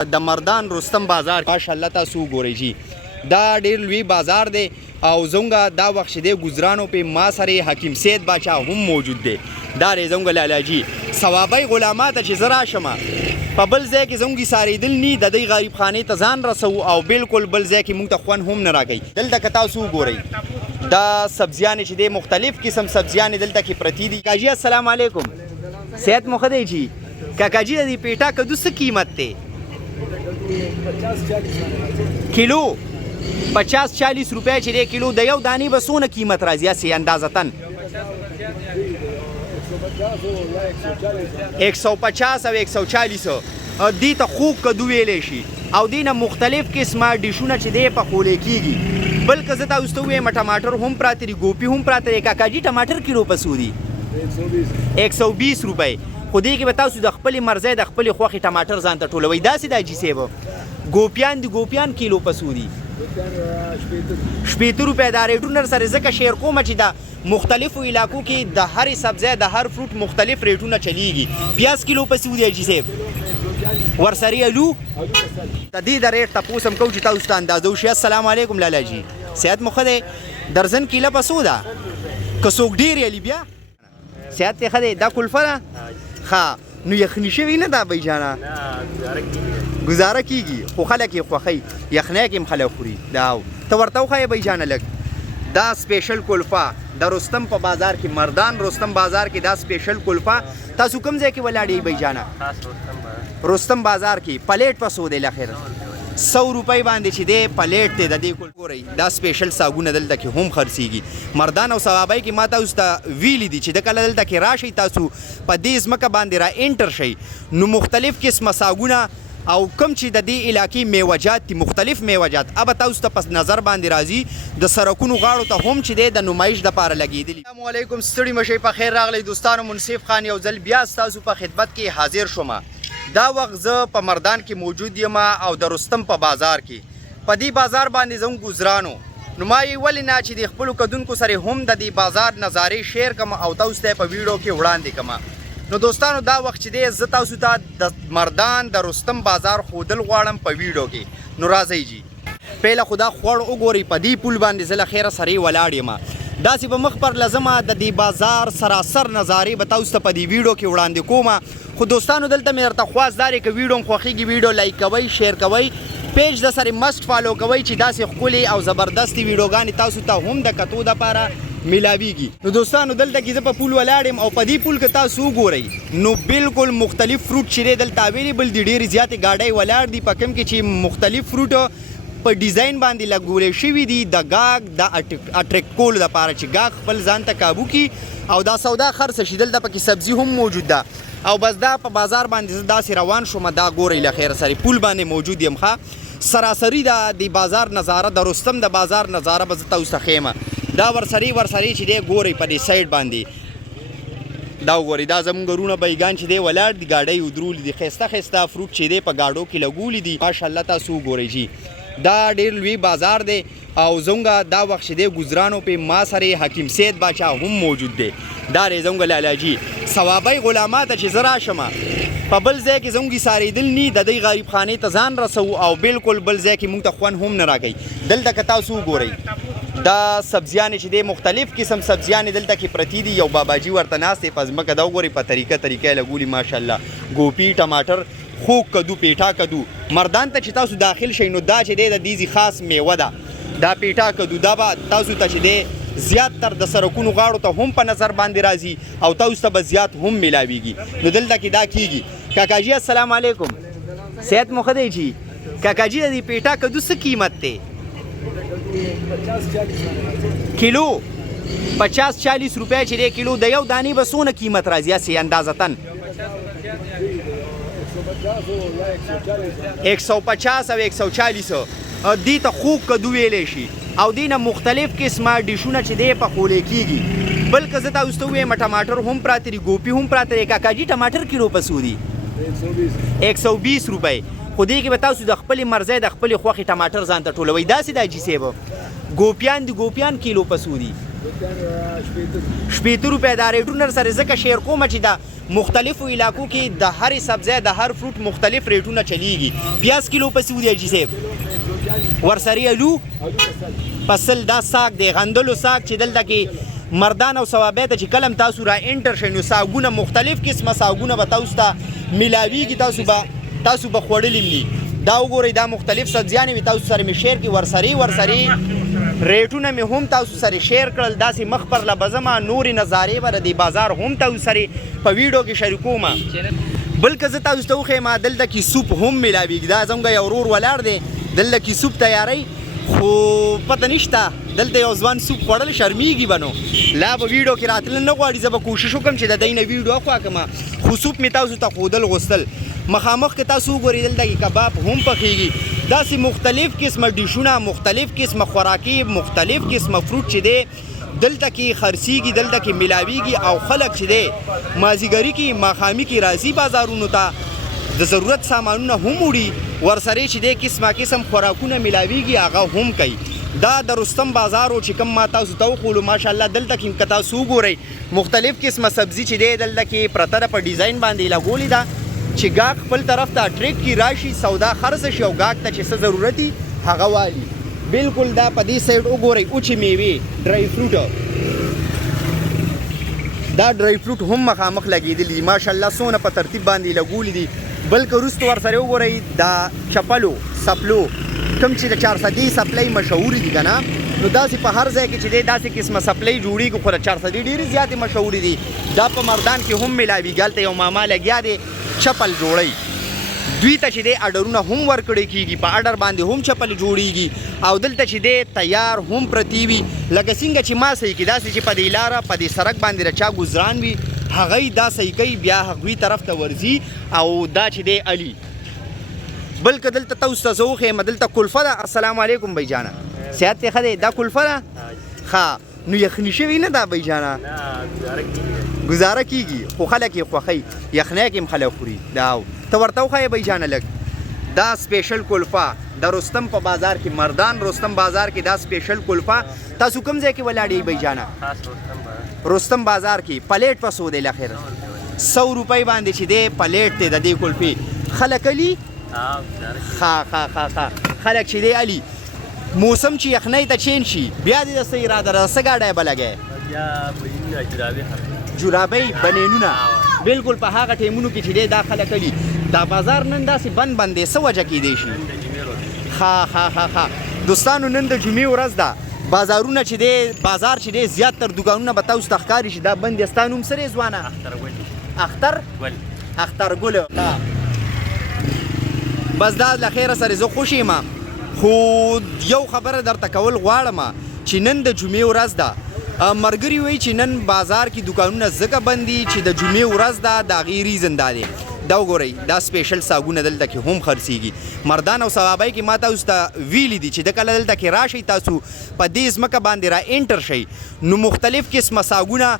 د مردان رستم بازار ماشاءالله تاسو ګورئ جی دا ډیر لوی بازار دی او زونګه دا وخت دی گزرانو په ما سره حکیم سید باچا هم موجود دی دا زونګه لالا جی ثوابي غلامات چې زرا شمه په بل ځای کې زونګي ساري دل نی د دې غریب خانه ته ځان رسو او بالکل بل ځای کې مونږ ته خوان هم نه راګي دلته کتا سو ګورئ دا سبزیان چې دی مختلف قسم سبزیان دلته کې پرتی دي کاجی السلام علیکم صحت مو خدای جی کاکا جی د پیټا کدو څه قیمت دی کیلو 50-40 روپے چې دی کیلو د یو دانی به څونه قیمت راځي اسی اندازتن 150 او 140 دی ته خوږ کدو ویلی شي او دی نه مختلف قسمه ډیشونه چې دی پخولی کیږي بلکې زه تاسو ته ووایم ټماټر هم پراته دي ګوپي هم پراته دی کاکا جي ټماټر کیلو په څو دي 120 روپۍ خو دې کې به تاسو د خپلې مرضۍ د خپلې خوښې ټماټر ځان ته ټولوئ داسې دا جي صاحب ګوپیان دي ګوپیان کیلو په څو دي 80 روپۍ دا ریټونه سره ځکه شیر کومه چې د مختلفو علاقو کې د هرې سبزۍ د هر فروټ مختلف ریټونه چلیږي پیاز کیلو په څو دی جي صاحب ورسري الو د دې د ریټ تپوس هم کوو چې تاسو ته اندازه وشي السلام علیکم لالا جي صحت مو ښه دی درزن کیله په څو ده که څوک ډېر یې بیا صحت یې ښه دی دا کلفه ده ښه نو یخني شوي نه ده بهجانه ګزاره کیږي خو خلک یې خوښوي یخنۍ کې هم خلک خوري دا ته ورته وښایې بهجانه لږ دا سپیشل کلفه د رستم په بازار کې مردان رستم بازار کې دا سپیشل کلفه تاسو کوم ځای کې ولاړ یې بهجانه رستم بازار کې پلیټ په څو دی لخیر 100 روپۍ باندې چې دی پلیټ دی د دې ګورئ دا سپیشل ساګونه دلته کې هم خرڅېږي مردان او ثوابۍ کې ما تاسو ته ویلي دي چې د کله دلته کې راشئ تاسو په دې ځمکه باندې را انټر شئ نو مختلف قسمه ساګونه او کوم چې د دې علاقې میوجات دي مختلف میوجات اب تاسو ته پس نظر باندې راځي د سرکونو غاړو ته هم چې دی د نمایش دپاره لګېدلي السلام علیکم ستړي مشئ په خیر راغلی دوستانو منصف خان یو ځل بیا ستاسو په خدمت کې حاضر شومه دا وخت زه په مردان کې موجود یم او د رستم په بازار کې په دې بازار باندې زموږ گزرانو نو ما یې ولې نه چې د خپلو کدونکو سره هم د دې بازار نظارې شیر کړم او تاسو ته په ویډیو کې وړاندې کړم نو دوستانو دا وخت چې دی زه تاسو ته د مردان د رستم بازار ښودل غواړم په ویډیو کې نو راځئ جي پهله خو دا خوړ وګورئ په دې پول باندې زه له خیره سرې ولاړ یم داسې به مخ پر لازمه د دې بازار سراسر نظارې به تاسو ته په دې ویډیو کې وړاندې کومه خو دوستانو دلته مې درته خواست دا دی که ویډیو م خوښېږي ویډیو لایک کوئ شیر کوئ پیج د سره مست فالو کوئ چې داسې ښکلې او زبردستې ویډیوګانې تاسو ته هم د کتو دپاره میلاویږي نو دوستانو دلته کې زه په پول ولاړ یم او په دې پول کې تاسو وګورئ نو بالکل مختلف فروټ چې دی دلته اویلیبل دي ډېرې زیاتې ګاډۍ ولاړ دي په کوم کې چې مختلف فروټ په ډیزاین باندې لګولې شوي دي د ګاګ د اټریکټ کولو دپاره چې ګاګ خپل ځان ته کابو کړي او دا سودا خرڅه شي دلته پکې سبزي هم موجود ده او بس دا په بازار باندې زه داسې روان شوم دا ګورئ له خیره سره پول باندې موجود یم ښه سراسري د بازار نظاره د رستم د بازار نظاره به زه تاسو ته ښیم دا ورسري چې دی ګورئ په دې سایډ باندې دا وګورئ دا زموږ غرونه بیګان چې دی ولاړ دي ګاډۍ ودرولي دي ښایسته ښایسته فروټ چې دی په ګاډو کې لګولي دي ماشاءالله تاسو وګورئ جي دا ډیر لوی بازار دی او زونګه دا وخت چې دی گزرانو په ما سره حکیم سید باچا هم موجود دی دا زونګه لالا جي ثوابي غلامات چې زه راشمه په بل ځای کې زونګي ساري دل نی د دې غریب خانې ته ځان رسو او بالکل بل ځای کې مونږ ته خوان هم نه راګي دلته که تاسو وګورئ دا سبزیان چې دی مختلف قسم سبزیان دلته کې پرتی دي یو باباجي ورته ناست دی په ځمکه دا وګورئ په طریقه یې لګولي ماشاءالله ګوپي ټماټر خوږ کدو پیټا کدو مردان ته چې تاسو داخل شئ نو دا چې دی د دیزي خاص میوه ده دا پیټا کدو دا به تاسو ته چې دی زیات تر د سرکونو غاړو ته هم په نظر باندې راځي او تاسو ته به زیات هم میلاویږي نو دلته کې دا کیږي کاکا جي السلام علیکم صحت مو ښه دی جي کاکا جي د دې پیټا کدو څه قیمت دی کیلو 50-40 روپۍ چې دی کیلو د یو دانې به څونه قیمت راځي هسې اندازتن 150 او 140 دی ته خوږ کدو ویلی شي او دی نه مختلف قسمه ډیشونه چې دی پخولی کیږي بلکې زه تاسو ته ووایم ټماټر هم پراته دي ګوپي هم پراته دی کاکا جي ټماټر کیلو په څو دي 120 روپۍ خو دې کې به تاسو د خپلې مرضۍ د خپلې خوښې ټماټر ځان ته ټولوئ داسې دا جي صاحب ګوپیان دي ګوپیان کیلو په څو دي شپېته روپۍ دا ریټونه سره ځکه شیر کومه چې د مختلفو علاقو کې د هرې سبزی د هر فروټ مختلف ریټونه چلیږي. پیاز کیلو پسې ودی حاجي صاحب ورسره الو پسل دا ساګ دی غندلو ساګ چې دلته کې مردان او ثوابه ته چې کلم تاسو را انټر شئ نو ساګونه مختلف قسمه ساګونه به تاسو ته میلاویږي. تاسو به خوړلي وي. دا وګورئ دا مختلف سبزیانې وي تاسو سره مې شیر کې ورسري ریټونه مې هم تاسو سره شیر کړل. داسې مخ پر له بزمه نورې نظارې به د بازار هم تاسو سره په ویډیو کې شریکوم. بلکې زه تاسو ته وښیم دلته کې سوپ هم میلاویږي. دا زموږ یو ورور ولاړ دی دلته کې سوپ تیاری خو پته نشته دلته یو ځوان سوپ خوړل شرمیږي به نو لا به ویډیو کې راتلل نه غواړي. زه به کوشش وکړم چې د دی نه ویډیو اخوا کړم خو سوپ مې تاسو ته ښودل غوښتل. مخامخ کې تاسو وګورئ دلته کې کباب هم پخیږي. داسې مختلف قسمه ډیشونه مختلف قسمه خوراکي مختلف قسمه فروټ چې دی دلته کې خرڅیږي دلته کې میلاویږي او خلک چې دی مازیګري کې ماښامي کې راځي بازارونو ته د ضرورت سامانونه هم وړي ورسره چې دی قسم خوراکونه میلاویږي هغه هم کوي. دا د رستم بازار چې کوم ما تاسو ته وښولو ماشاءالله دلته کې که تاسو وګورئ مختلف قسمه سبزي چې دی دلته کې پرته ده په ډیزاین باندې لګولې ده چې ګاهک خپل طرف ته اټریکټ کړي راشي سودا خرڅ شي او ګاهک ته چې څه ضرورت وي هغه والي. بالکل دا په دې سایډ وګورئ اوچې میوې ډرای فروټ دا ډرای فروټ هم مخامخ لګېدلي دي ماشاءالله څونه په ترتیب باندې لګولي دي. بلکې وروسته ورسره وګورئ دا چپلو سپلو کوم چې د 400 سپلۍ مشهورې دي که نه نو داسې په هر ځای کې چې دی داسې قسمه سپلۍ جوړېږي خو د 400 ډېرې زیاتې مشهورې دي. دا په مردان کې هم میلاویږي. هلته یو ماما لګیا دی چپل جوړی دوی ته چې دی اډرونه هم ورکړی کېږي په اډر باندې هم چپل جوړیږي او دلته چې دی تیار هم پرتې وي لکه څنګه چې ما صحیح کې داسې چې په دې لاره په دې سړک باندې د چا ګزران وي هغه دا صحیح کوي بیا هغوی طرف ته ورځي او دا چې دی علي. بلکې دلته تاسو ته زه وښیم دلته کلفه ده. السلام علیکم بی جانه صحت دی ښه دی دا کلفه ده ښه نو یخني شوي نه ده بی جانه گزاره کیږي خو خلک یې خوښوي یخنۍ کې هم خلک خوري. دا ته ورته وښایې بی جانه لږ دا سپیشل کلفه د رستم په بازار کې مردان رستم بازار کې دا سپیشل کلفه تاسو کوم ځای کې ولاړ یې بی جانه رستم بازار کې پلیټ په څو دی لخیر 100 روپۍ باندې چې دی پلیټ دی د دې کلفې خلک علي خلک چې دی علي موسم چې یخنۍ ته چین شي بیا دې د څه اراده ده څه ګاډی به لګی جرابۍ بنینونه بالکل په هغه ټیمونو کې چې دی دا خلک علي دا بازار نن داسې بند دی څه وجه کیدی شي دوستانو نن د جمعې ورځ ده بازارونه چې دی بازار چې دی زیاتر دوکانونه به تاسو ته ښکاري شي دا بند دی ستا نوم څه دی ځوانه اخترګل بس دا له خیره سره زه خوښ یم خو یو خبره درته کول غواړم چې نن د جمعې ورځ ده ملګري وایي چې نن بازار کې دوکانونه ځکه بند دي چې د جمعې ورځ ده د هغې ریزن دا دی دا وګورئ دا سپیشل ساګونه دلته کې هم خرڅېږي مردان او ثوابۍ کې ما تاسو ته ویلي دي چې د کله دلته کې راشئ تاسو په دې ځمکه باندې را انټر شئ نو مختلف قسمه ساګونه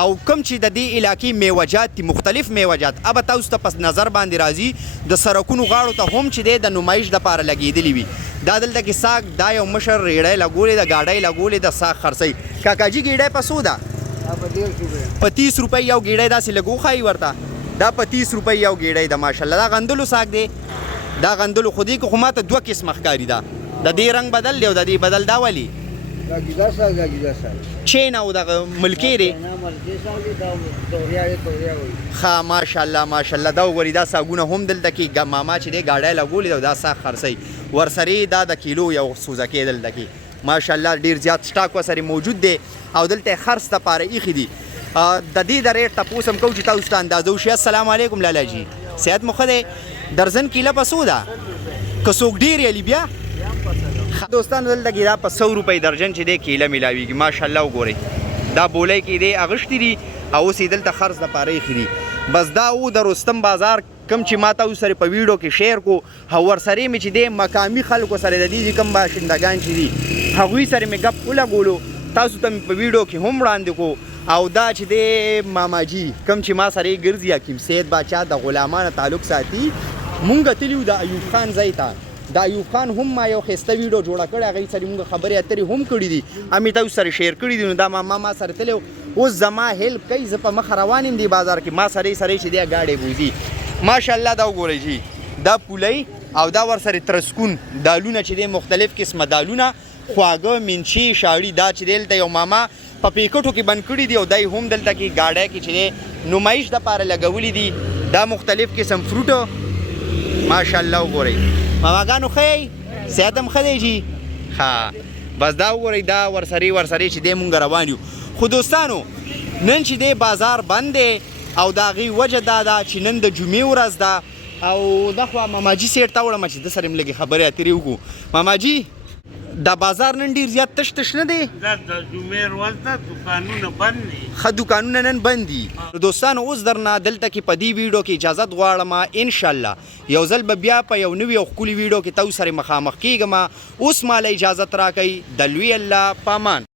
او کوم چې د دې علاقې میوجات دي مختلف میوجات اب تاسو ته پس نظر باندې راځي د سړکونو غاړو ته هم چې دی د نمایش دپاره لګېدلي وي دا دلته کې ساګ دا یو مشر ریړی لګولې ده ګاډۍ لګولې ده ساګ خرڅوي کاکاجي ګېډۍ په څو ده په 30 روپۍ یو ګېډۍ داسې لږ وښایي ورته دا په 30 روپۍ یو ګېډۍ ده ماشاءالله دا غندلو ساګ دی دا غندلو خو دې کې خو ماته 2 قسمه ښکاري ده د دې رنګ بدل دی او د دې بدل دا ولي چین او دغه ملکې دی ښه ماشاءالله دا وګورئ دا ساګونه هم دلته کې ماما چې دی ګاډۍ لګولې ده او دا ساګ خرڅوي ورسره دا د کیلو یو سوزکې دلته کې ماشاءالله ډېر زیات سټاک ورسره موجود دی او دلته خرڅ دپاره ایښي دي د دې د ریټ تپوس هم کوو چې تاسو ته اندازه وشي السلام علیکم لالا جي صحت مو ښه دی درزن کیله په څو ده که څوک ډېر یلي بیا دوستانو دلته کې دا په 100 روپۍ درجن چې دی کیله میلاویږي ماشاءالله وګورئ دا بولۍ کې دی اغښتي دي او اوس یې دلته خرڅ دپاره ایښي دي بس دا و د رستم بازار کم چې ما تاسو سره په ویډیو کې شیر کو او ورسره مې چې دی مقامي خلکو سره د دې کم باشندګان چې دي هغوی سره مې ګپ ولګولو تاسو ته مې په ویډیو کې هم وړاندې کو او دا چې دی ماماجي کم چې ما سره یې ګرځي حکیم سید باچا د غلامانو تعلق ساتي مونږ تللي وو د ایوب خان ځای ته د ایوب خان هم ما یو ښایسته ویډیو جوړه کړې هغې سره موږ خبرې اترې هم کړي دي همې تاسو سره شیر کړي دي نو دا ما سره تللی اوس زما هیلپ کوي زه په مخه روان یم دې بازار کې ما سره چې دی ګاډی بوځي ماشاءالله دا وګورئ جي دا پولۍ او دا ورسره ترسکون دالونه چې دی مختلف قسمه دالونه خواږه منچي شاړي دا چې دی دلته یو ماما په پیکټو کې بند کړي دي او دای هم دلته کې ګاډی کې چې دی نمایش دپاره لګولي دي دا مختلف قسم فروټ ماشاءالله وګورئ ماماګانو ښه یئ صحت هم ښه دی جي ښه بس دا وګورئ دا ورسرې چې دی مونږ روان یو خو دوستانو نن چې دی بازار بند دی او د هغې وجه دا ده چې نن د جمعې ورځ ده او دا خو ماماجي سیټ ته وړم چې ده سره مې لږې خبرې اترې وکړو ماماجي دا بازار نن ډېر زیات تش نه دی دا د جمعې ورځ ده دوکانونه بند دي ښه دوکانونه نن بند دي دوستانو اوس درنه دلته کې په دې ویډیو کې اجازت غواړم انشاءالله یو ځل به بیا په یو نوي او ښکلي ویډیو کې تاسو سره مخامخ کیږم اوس ماله اجازت راکئ د لوی الله پامان